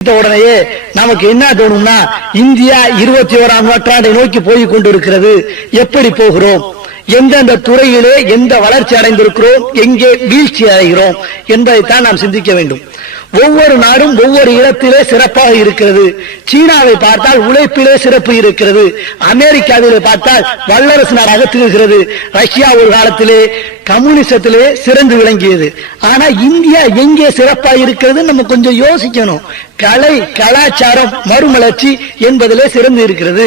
உடனேயே நமக்கு என்ன தோணும்னா இந்தியா 21ஆம் நூற்றாண்டை நோக்கி போய் கொண்டிருக்கிறது. எப்படி போகிறோம், எந்தெந்த துறையிலே எந்த வளர்ச்சி அடைந்திருக்கிறோம், எங்கே வீழ்ச்சி அடைகிறோம் என்பதைத்தான் நாம் சிந்திக்க வேண்டும். ஒவ்வொரு நாடும் ஒவ்வொரு இடத்திலே சிறப்பாக இருக்கிறது. சீனாவை பார்த்தால் உழைப்பிலே சிறப்பு இருக்கிறது. அமெரிக்காவிலே பார்த்தால் வல்லரசு நாடாக திகழ்கிறது. ரஷ்யா ஒரு காலத்திலே கம்யூனிசத்திலே சிறந்து விளங்கியது. ஆனா இந்தியா எங்கே சிறப்பாக இருக்கிறது நம்ம கொஞ்சம் யோசிக்கணும். கலை கலாச்சாரம் மறுமலர்ச்சி என்பதிலே சிறந்து இருக்கிறது.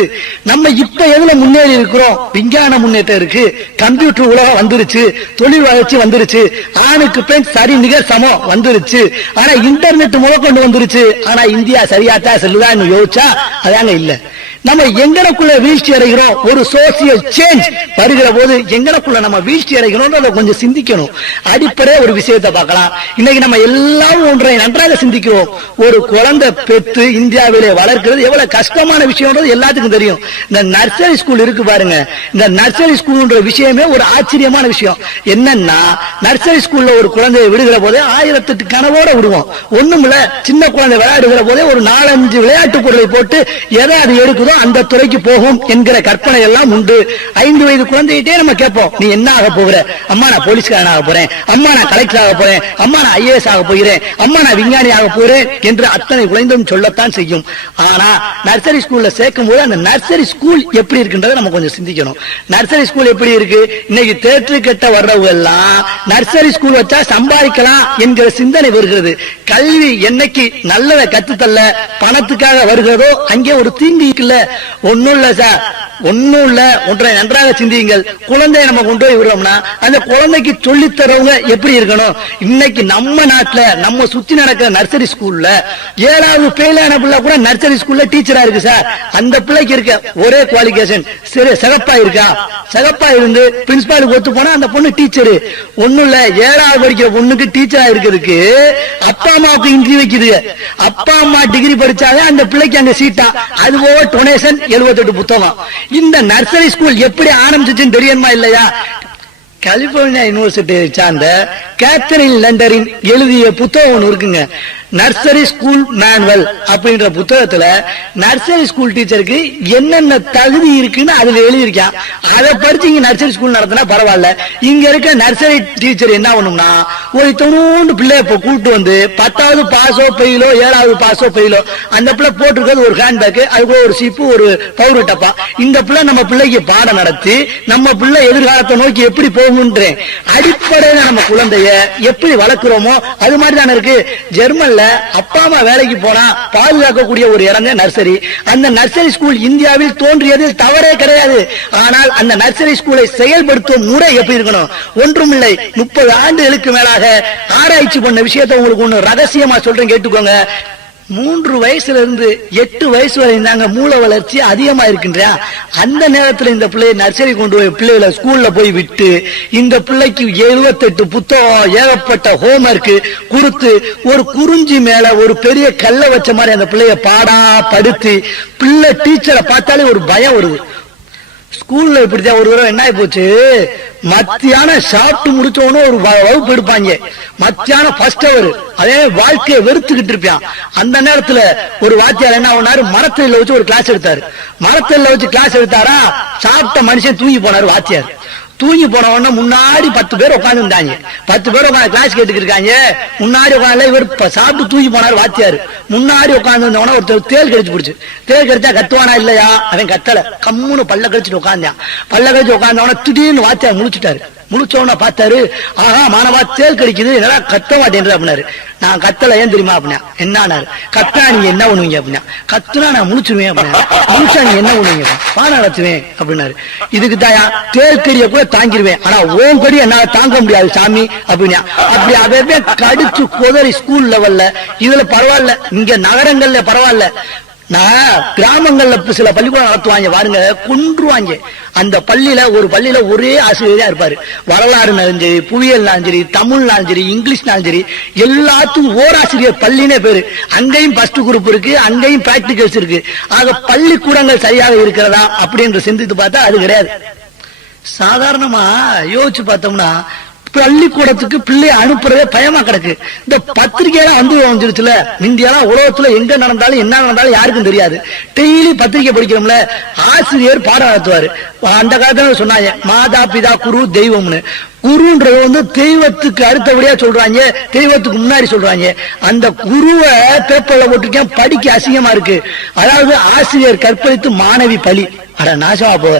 நம்ம இப்ப எதுல முன்னேறி இருக்கிறோம்? விஞ்ஞான முன்னேற்றம் இருக்கு, கம்ப்யூட்டர் உலகம் வந்துருச்சு, தொழில் வளர்ச்சி வந்துருச்சு, ஆணுக்கு பெண் சரி நிகர் சமம் வந்துருச்சு, ஆனா இன்டர்நெட் முதற்கொண்டு வந்துருச்சு. ஆனா இந்தியா சரியாத்தா செல்லுதா யோசிச்சா அதாங்க இல்ல. நம்ம எங்கனக்குள்ள வீழ்ச்சி அடைகிறோம். ஒரு சோசியல் சேஞ்ச் வருகிற போது எங்கனக்குள்ள நம்ம வீழ்ச்சி அடைகிறோம் கொஞ்சம் சிந்திக்கணும். அடிப்படை ஒரு விஷயத்தை பார்க்கலாம். இன்னைக்கு நம்ம எல்லாரும் ஒன்றை நன்றாக சிந்திக்கிறோம். ஒரு குழந்தை பெற்று இந்தியாவிலே வளர்க்கிறது எவ்வளவு கஷ்டமான விஷயம் எல்லாத்துக்கும் தெரியும். இந்த நர்சரி ஸ்கூல் இருக்கு பாருங்க, இந்த நர்சரி ஸ்கூல்ன்ற விஷயமே ஒரு ஆச்சரியமான விஷயம். என்னன்னா நர்சரி ஸ்கூல்ல ஒரு குழந்தையை விடுகிற போதே 1008 கனவோட விடுவோம். ஒண்ணுமில்ல, சின்ன குழந்தை விளையாடுகிற போதே ஒரு 4-5 விளையாட்டு பொருளை போட்டு எதை அது எடுக்குதோ அந்த துறைக்கு போகும் என்கிற கற்பனை எல்லாம் உண்டு. 5 வயது குழந்தைகிட்டே நம்ம கேட்போம், நீ என்ன ஆக போகிற? அம்மா நான் போலீஸ்காரன் ஆக போறேன், அம்மா நான் கலெக்டர் ஆக போறேன், அம்மா நான் IAS ஆக போகிறேன், அம்மா நான் விஞ்ஞானி ஆக போறேன் என்று அத்தனை குழந்தையும் சொல்லத்தான் செய்யும். ஆனா நர்சரி ஸ்கூல்ல சேர்க்கும் போது அந்த நர்சரி ஸ்கூல் எப்படி இருக்குன்றதை நம்ம கொஞ்சம் சிந்திக்கணும். நர்சரி ஸ்கூல் எப்படி இருக்கு? இன்னைக்கு தேற்று கட்ட வர்றவங்க எல்லாம் நர்சரி ஸ்கூல் வச்சா சம்பாதிக்கலாம் என்கிற சிந்தனை வருகிறது. கல்வி என்னைக்கு நல்லதை கத்துத்தல்ல பணத்துக்காக வருகிறதோ அங்கே ஒரு தீங்கு இருக்குல்ல. ஒன்னும் இல்ல சார், ஒன்னும் இல்ல, ஒன்றை நன்றாக சிந்தியுங்கள். குழந்தைய நம்ம கொண்டு போய் விடுறோம்னா அந்த குழந்தைக்கு சொல்லி தரவங்க எப்படி இருக்கணும்? இன்னைக்கு நம்ம நாட்டுல நம்ம சுத்தி நடக்கிற நர்சரி ஸ்கூல்ல 7வது ஃபெயிலான பிள்ளை கூட நர்சரி ஸ்கூல்ல டீச்சரா இருக்கு சார். அந்த பிள்ளைக்கு இருக்க ஒரே குவாலிபிகேஷன் சிகப்பா இருக்கா, சிகப்பா இருந்து பிரின்சிபாலுக்கு ஒத்து போனா அந்த பொண்ணு டீச்சரு. ஒன்னும் இல்ல, 7வது படிக்கிற பொண்ணுக்கு டீச்சரா இருக்கிறதுக்கு அப்பா அம்மாவுக்கு இன்டர்வியூ வைக்குது. அப்பா அம்மா டிகிரி படிச்சாலே அந்த பிள்ளைக்கு அங்க சீட்டா. அது போக டொனேஷன் 78 புத்தகம். இந்த நர்சரி ஸ்கூல் எப்படி ஆரம்பிச்சுன்னு தெரியுமா இல்லையா? கலிபோர்னியா யூனிவர்சிட்டியை சார்ந்த கேத்தரின் லண்டரின் எழுதிய புத்தகம் ஒன்று இருக்குங்க, நர்சரி ஸ்கூல் மேனுவல் அப்படின்ற புத்தகத்துல நர்சரி ஸ்கூல் டீச்சருக்கு என்னென்ன தகுதி இருக்குன்னு அதுல எழுதியிருக்கான். அதை படிச்சு இங்க நர்சரி ஸ்கூல் நடத்தினா பரவாயில்ல. இங்க இருக்க நர்சரி டீச்சர் என்ன பண்ணும்னா ஒரு 90 பிள்ளைய கூட்டு வந்து 10வது பாஸோ பெயிலோ 7வது பாஸோ பெயிலோ அந்த பிள்ளை போட்டிருக்கிறது ஒரு ஹேண்ட்பேக், அதுக்குள்ள ஒரு சீப்பு ஒரு பவுடர் டப்பா. இந்த பிள்ளை நம்ம பிள்ளைக்கு பாடம் நடத்தி நம்ம பிள்ளை எதிர்காலத்தை நோக்கி எப்படி போகும்ன்றேன். அடிப்படையில நம்ம குழந்தைய எப்படி வளர்க்கிறோமோ அது மாதிரி தானே இருக்கு. ஜெர்மன்ல அப்பா அம்மா வேலைக்கு போனா பாதுகாக்கக்கூடிய ஒரு இடம் நர்சரி. அந்த நர்சரி ஸ்கூல் இந்தியாவில் தோன்றியதில் தவறே கிடையாது. ஆனால் அந்த நர்சரி ஸ்கூலை செயல்படுத்தும் முறை எப்படி இருக்கணும்? ஒன்றுமில்லை, 30 ஆண்டுகளுக்கு மேலாக ஆராய்ச்சி பண்ண விஷயத்தை உங்களுக்கு ஒண்ணு ரகசியமா சொல்றேன், கேட்டுக்கோங்க. 3 வயசுல இருந்து 8 வயசு வரை தாங்க மூளை வளர்ச்சி அதிகமா இருக்கின்றா. அந்த நேரத்தில் இந்த பிள்ளையை நர்சரி கொண்டு போய் பிள்ளைகளை ஸ்கூல்ல போய் விட்டு இந்த பிள்ளைக்கு 78 புத்தகம் ஏகப்பட்ட ஹோம்வொர்க் கொடுத்து ஒரு குறிஞ்சி மேல ஒரு பெரிய கல்லை வச்ச மாதிரி அந்த பிள்ளைய பாடா படுத்தி பிள்ளை டீச்சரை பார்த்தாலே ஒரு பயம் வருது. ஸ்கூல்ல இப்படிதான் ஒரு தடவை என்ன போச்சு, மத்தியானம் சாப்பிட்டு முடிச்சவனு ஒரு வகுப்பு எடுப்பாங்க. மத்தியானம் ஃபர்ஸ்ட் அவர் அதே வாழ்க்கையை வெறுத்துக்கிட்டு இருப்பான். அந்த நேரத்துல ஒரு வாத்தியார் என்ன பண்ணாரு, மரத்தில வச்சு ஒரு கிளாஸ் எடுத்தாரு. மரத்தில வச்சு கிளாஸ் எடுத்தாரா, சாப்பிட்ட மனுஷன் தூங்கி போனாரு. வாத்தியார் தூங்கி போன உடனே முன்னாடி 10 பேர் உட்கார்ந்து இருந்தாங்க. 10 பேர் உட்காந்து கிளாஸ் கேட்டுக்கிட்டு இருக்காங்க. முன்னாடி உட்காந்து இவர் சாப்பிட்டு தூங்கி போனாரு வாத்தியார். முன்னாடி உட்கார்ந்து இருந்தவன ஒருத்தர் தேல் கடிச்சு பிடிச்சு. தேல் கடிச்சா கத்துவானா இல்லையா? அவன் கத்தல, கம்முன்னு பல்ல கடிச்சுட்டு உட்காந்தான். பல்ல கடிச்சு உட்கார்ந்தவன திடீர்னு வாத்தியார் முழிச்சுட்டாரு. முழிச்சவன பார்த்தாரு, ஆஹா மாணவா தேல் கடிக்குது, என்னடா கத்த மாட்டேன்ற அப்படின்னாரு. நான் கத்தல, ஏன் தெரியுமா அப்படின்னா. என்னாரு? கத்தா நீங்க என்ன பண்ணுவீங்க அப்படின்னா. கத்துனா நான் முழிச்சுவேன் அப்படின்னா. முழிச்சா நீங்க என்ன பண்ணுவீங்க? பானை நடத்துவேன் அப்படின்னாரு. இதுக்கு தாயா தேல் கடிய கூட தாங்கிடுவேன், ஆனா ஓம் கடி என்னால தாங்க முடியாது சாமி அப்படின்னா. அப்படி அதே கடிச்சு கொதறி ஸ்கூல் லெவல்ல இதுல பரவாயில்ல, இங்க நகரங்கள்ல பரவாயில்ல. நான் கிராமங்கள்ல சில பள்ளிக்கூடம் நடத்துவாங்க பாருங்க, கொன்றுவாங்க. அந்த பள்ளியில ஒரு பள்ளியில ஒரே ஆசிரியரா இருப்பாரு. வரலாறுனாலும் சரி, புவியியல்னாலும் சரி, தமிழ்னாலும் சரி, இங்கிலீஷ்னாலும் சரி, எல்லாத்துக்கும் ஓராசிரியர் பள்ளினே பேரு. அங்கேயும் ஃபர்ஸ்ட் குரூப் இருக்கு, அங்கேயும் பிராக்டிகல்ஸ் இருக்கு. ஆக பள்ளிக்கூடங்கள் சரியாக இருக்கிறதா அப்படின்னு சிந்தித்து பார்த்தா அது கிடையாது. சாதாரணமா யோசிச்சு பார்த்தோம்னா பள்ளிக்கூடத்துக்கு பிள்ளை அனுப்புறதே பயமா கிடக்கு. இந்த பத்திரிகையெல்லாம் வந்துருச்சுல, இந்தியாலாம் உலகத்துல எங்க நடந்தாலும் என்ன நடந்தாலும் யாருக்கும் தெரியாது. டெய்லி பத்திரிகை படிக்கிறோம்ல, ஆசிரியர் பாடம் நடத்துவாரு. அந்த காலத்துல சொன்னாங்க மாதா பிதா குரு தெய்வம்னு. குருன்றது தெய்வத்துக்கு அடுத்தபடியா சொல்றாங்க, தெய்வத்துக்கு முன்னாடி சொல்றாங்க. அந்த குருவை பேப்பர்ல போட்டிருக்கேன், படிக்க அசிங்கமா இருக்கு. அதாவது ஆசிரியர் கற்பழித்து மாணவி பலி. அட நாசமா போ.